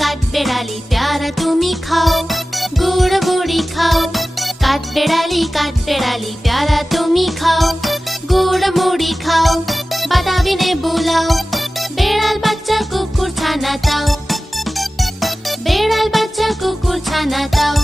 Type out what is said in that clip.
কাঠবেড়ালি প্যারা তুমি খাও গুড় গুড়ি খাও কাঠবেড়ালি কাঠবেড়ালি প্যারা তুমি খাও গুড় মুড়ি খাও বাদাবিনে বুলাও বেড়াল বাচ্চা কুকুর ছানা দাও বেড়াল বাচ্চা কুকুর ছানা দাও